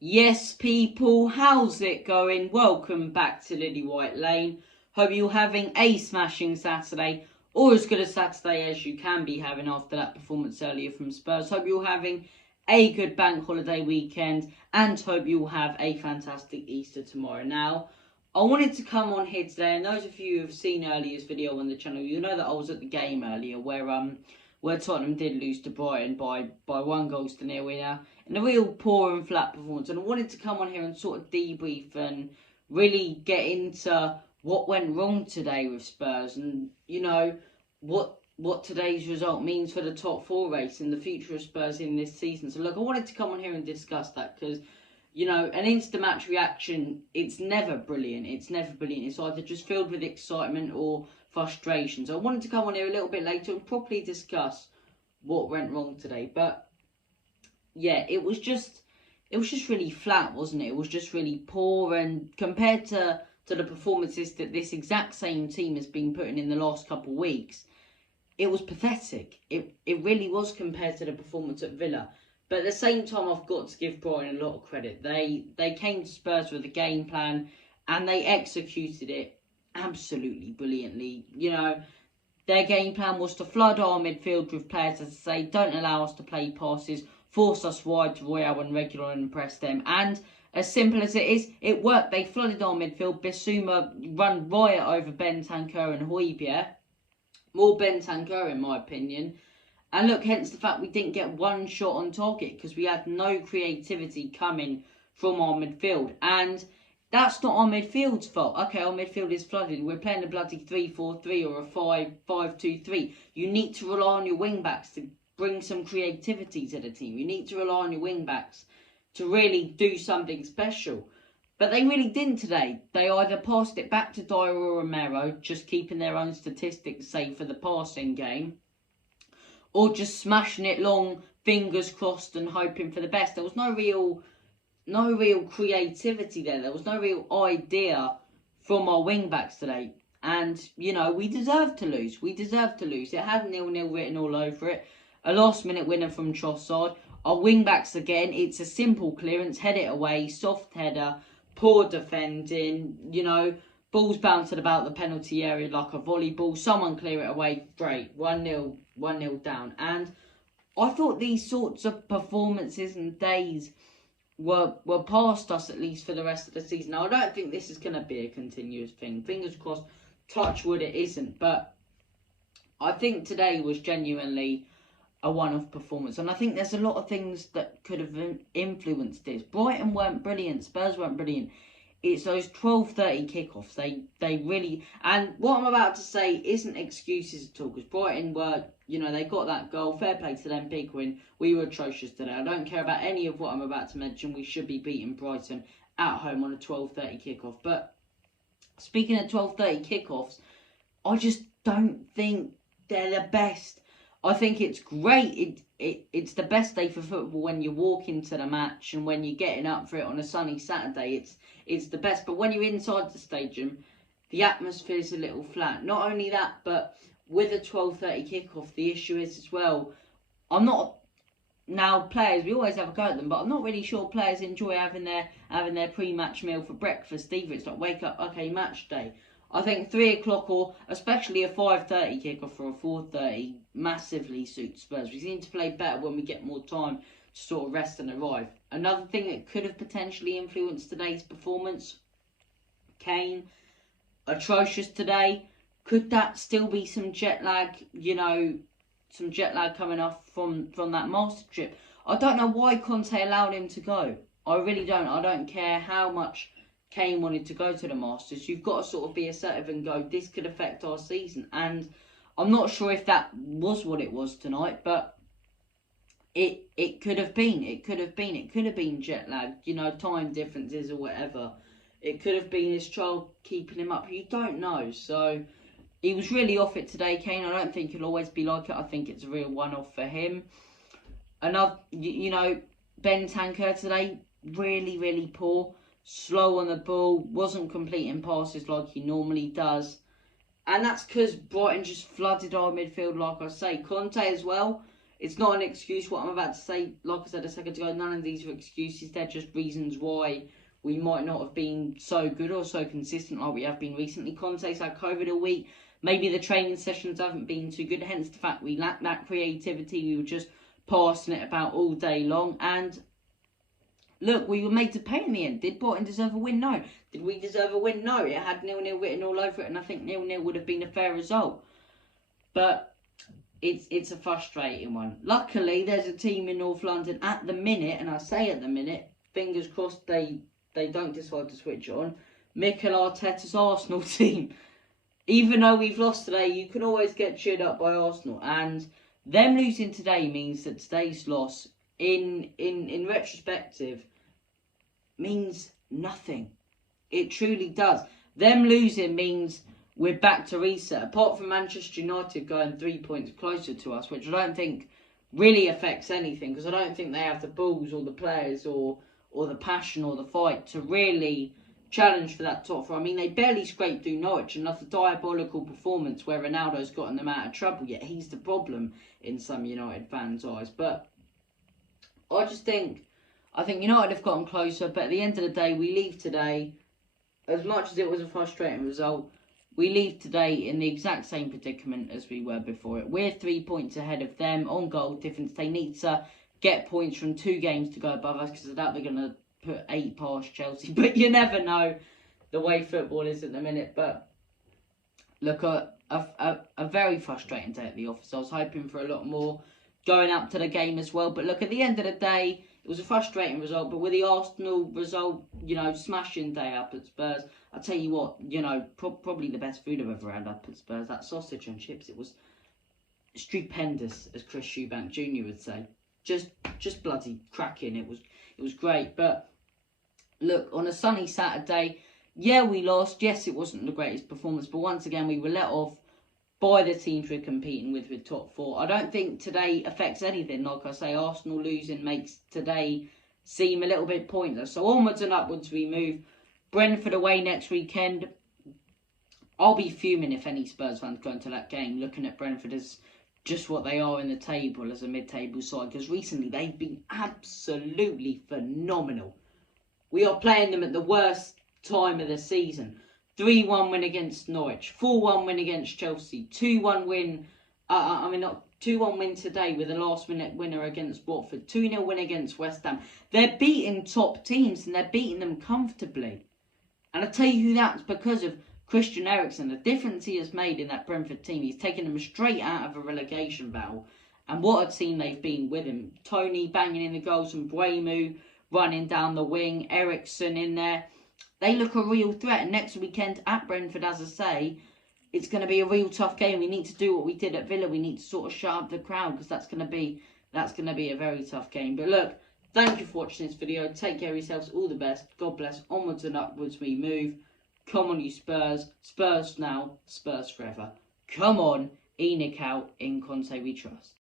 Yes, people, how's it going? Welcome back to Lily White Lane. Hope you're having a smashing Saturday, or as good a Saturday as you can be having after that performance earlier from Spurs. Hope you're having a good bank holiday weekend, and hope you'll have a fantastic Easter tomorrow. Now, I wanted to come on here today, and those of you who have seen earlier's video on the channel, you know that I was at the game earlier where Tottenham did lose to Brighton by 1-0 winner. And a real poor and flat performance. And I wanted to come on here and sort of debrief and really get into what went wrong today with Spurs and, what today's result means for the top four race and the future of Spurs in this season. So, look, I wanted to come on here and discuss that because, an instant-match reaction, it's never brilliant. It's never brilliant. It's either just filled with excitement or frustration. So I wanted to come on here a little bit later and properly discuss what went wrong today. But yeah, it was just really flat, wasn't it? It was just really poor, and compared to the performances that this exact same team has been putting in the last couple of weeks, it was pathetic. It really was compared to the performance at Villa. But at the same time, I've got to give Brighton a lot of credit. They came to Spurs with a game plan and they executed it absolutely brilliantly. Their game plan was to flood our midfield with players, as I say, don't allow us to play passes, force us wide to Royale and Regular and press them. And as simple as it is, it worked. They flooded our midfield. Bissouma run riot over Bentancur and Højbjerg. More Bentancur, in my opinion. And look, hence the fact we didn't get one shot on target because we had no creativity coming from our midfield. And that's not our midfield's fault. Okay, our midfield is flooded. We're playing a bloody 3-4-3 or a 5-5-2-3. You need to rely on your wing-backs to bring some creativity to the team. You need to rely on your wing-backs to really do something special. But they really didn't today. They either passed it back to Dyer or Romero, just keeping their own statistics safe for the passing game, or just smashing it long, fingers crossed and hoping for the best. There was no real creativity there. There was no real idea from our wing-backs today. And, we deserved to lose. We deserved to lose. It had 0-0 written all over it. A last-minute winner from Trossard. Our wing-backs again, it's a simple clearance, head it away, soft header, poor defending, balls bounced about the penalty area like a volleyball. Someone clear it away, great, 1-0 down. And I thought these sorts of performances and days were past us, at least for the rest of the season. Now, I don't think this is going to be a continuous thing. Fingers crossed, touch wood, it isn't. But I think today was genuinely a one-off performance. And I think there's a lot of things that could have influenced this. Brighton weren't brilliant. Spurs weren't brilliant. It's those 12:30 kickoffs. They really... And what I'm about to say isn't excuses at all. Because Brighton were... they got that goal. Fair play to them. Big win. We were atrocious today. I don't care about any of what I'm about to mention. We should be beating Brighton at home on a 12:30 kickoff. But speaking of 12:30 kickoffs, I just don't think they're the best. I think it's great. It's the best day for football when you walk into the match and when you're getting up for it on a sunny Saturday. It's the best. But when you're inside the stadium, the atmosphere is a little flat. Not only that, but with a 12:30 kickoff, the issue is as well. I'm not now players. We always have a go at them, but I'm not really sure players enjoy having their pre-match meal for breakfast either. It's like wake up, okay, match day. I think 3 o'clock or especially a 5:30 kickoff or a 4:30 massively suits Spurs. We seem to play better when we get more time to sort of rest and arrive. Another thing that could have potentially influenced today's performance, Kane, atrocious today. Could that still be some jet lag, some jet lag coming off from that master trip? I don't know why Conte allowed him to go. I really don't. I don't care how much Kane wanted to go to the Masters. You've got to sort of be assertive and go, this could affect our season. And I'm not sure if that was what it was tonight, but it could have been. It could have been jet lag, time differences or whatever. It could have been his child keeping him up. You don't know. So he was really off it today, Kane. I don't think he'll always be like it. I think it's a real one-off for him. Another, Bentancur today, really, really poor. Slow on the ball, wasn't completing passes like he normally does. And that's because Brighton just flooded our midfield, like I say. Conte as well, it's not an excuse what I'm about to say. Like I said a second ago, none of these are excuses. They're just reasons why we might not have been so good or so consistent like we have been recently. Conte's had COVID a week. Maybe the training sessions haven't been too good, hence the fact we lack that creativity. We were just passing it about all day long. And look, we were made to pay in the end. Did Brighton deserve a win? No. Did we deserve a win? No. It had 0-0 written all over it, and I think 0-0 would have been a fair result. But it's a frustrating one. Luckily, there's a team in North London at the minute, and I say at the minute, fingers crossed they don't decide to switch it on, Mikel Arteta's Arsenal team. Even though we've lost today, you can always get cheered up by Arsenal. And them losing today means that today's loss, in retrospective, means nothing. It truly does. Them losing means we're back to reset. Apart from Manchester United going 3 points closer to us, which I don't think really affects anything, because I don't think they have the balls or the players or the passion or the fight to really challenge for that top four. I mean, they barely scraped through Norwich, another diabolical performance where Ronaldo's gotten them out of trouble, yet he's the problem in some United fans' eyes. But I think United have gotten closer, but at the end of the day, we leave today, as much as it was a frustrating result, we leave today in the exact same predicament as we were before it. We're 3 points ahead of them on goal difference. They need to get points from 2 games to go above us, because I doubt they're going to put 8 past Chelsea. But you never know the way football is at the minute. But look, a very frustrating day at the office. I was hoping for a lot more going up to the game as well. But look, at the end of the day, it was a frustrating result. But with the Arsenal result, smashing day up at Spurs, I'll tell you what, probably the best food I've ever had up at Spurs. That sausage and chips, it was stupendous, as Chris Eubank Jr. would say. Just bloody cracking. It was great. But look, on a sunny Saturday, yeah, we lost. Yes, it wasn't the greatest performance, but once again, we were let off by the teams we're competing with top 4. I don't think today affects anything. Like I say, Arsenal losing makes today seem a little bit pointless. So onwards and upwards we move. Brentford away next weekend. I'll be fuming if any Spurs fans go into that game looking at Brentford as just what they are in the table, as a mid-table side, because recently they've been absolutely phenomenal. We are playing them at the worst time of the season. 3-1 win against Norwich, 4-1 win against Chelsea, 2-1 win, 2-1 win today with a last-minute winner against Watford, 2-0 win against West Ham. They're beating top teams, and they're beating them comfortably. And I tell you who that's because of Christian Eriksen. The difference he has made in that Brentford team, he's taken them straight out of a relegation battle. And what a team they've been with him. Tony banging in the goals and Bremu running down the wing, Eriksen in there. They look a real threat. And next weekend at Brentford, as I say, it's going to be a real tough game. We need to do what we did at Villa. We need to sort of shut up the crowd, because that's going to be a very tough game. But look, thank you for watching this video. Take care of yourselves. All the best. God bless. Onwards and upwards we move. Come on, you Spurs. Spurs now. Spurs forever. Come on. Enoch out. In Conte we trust.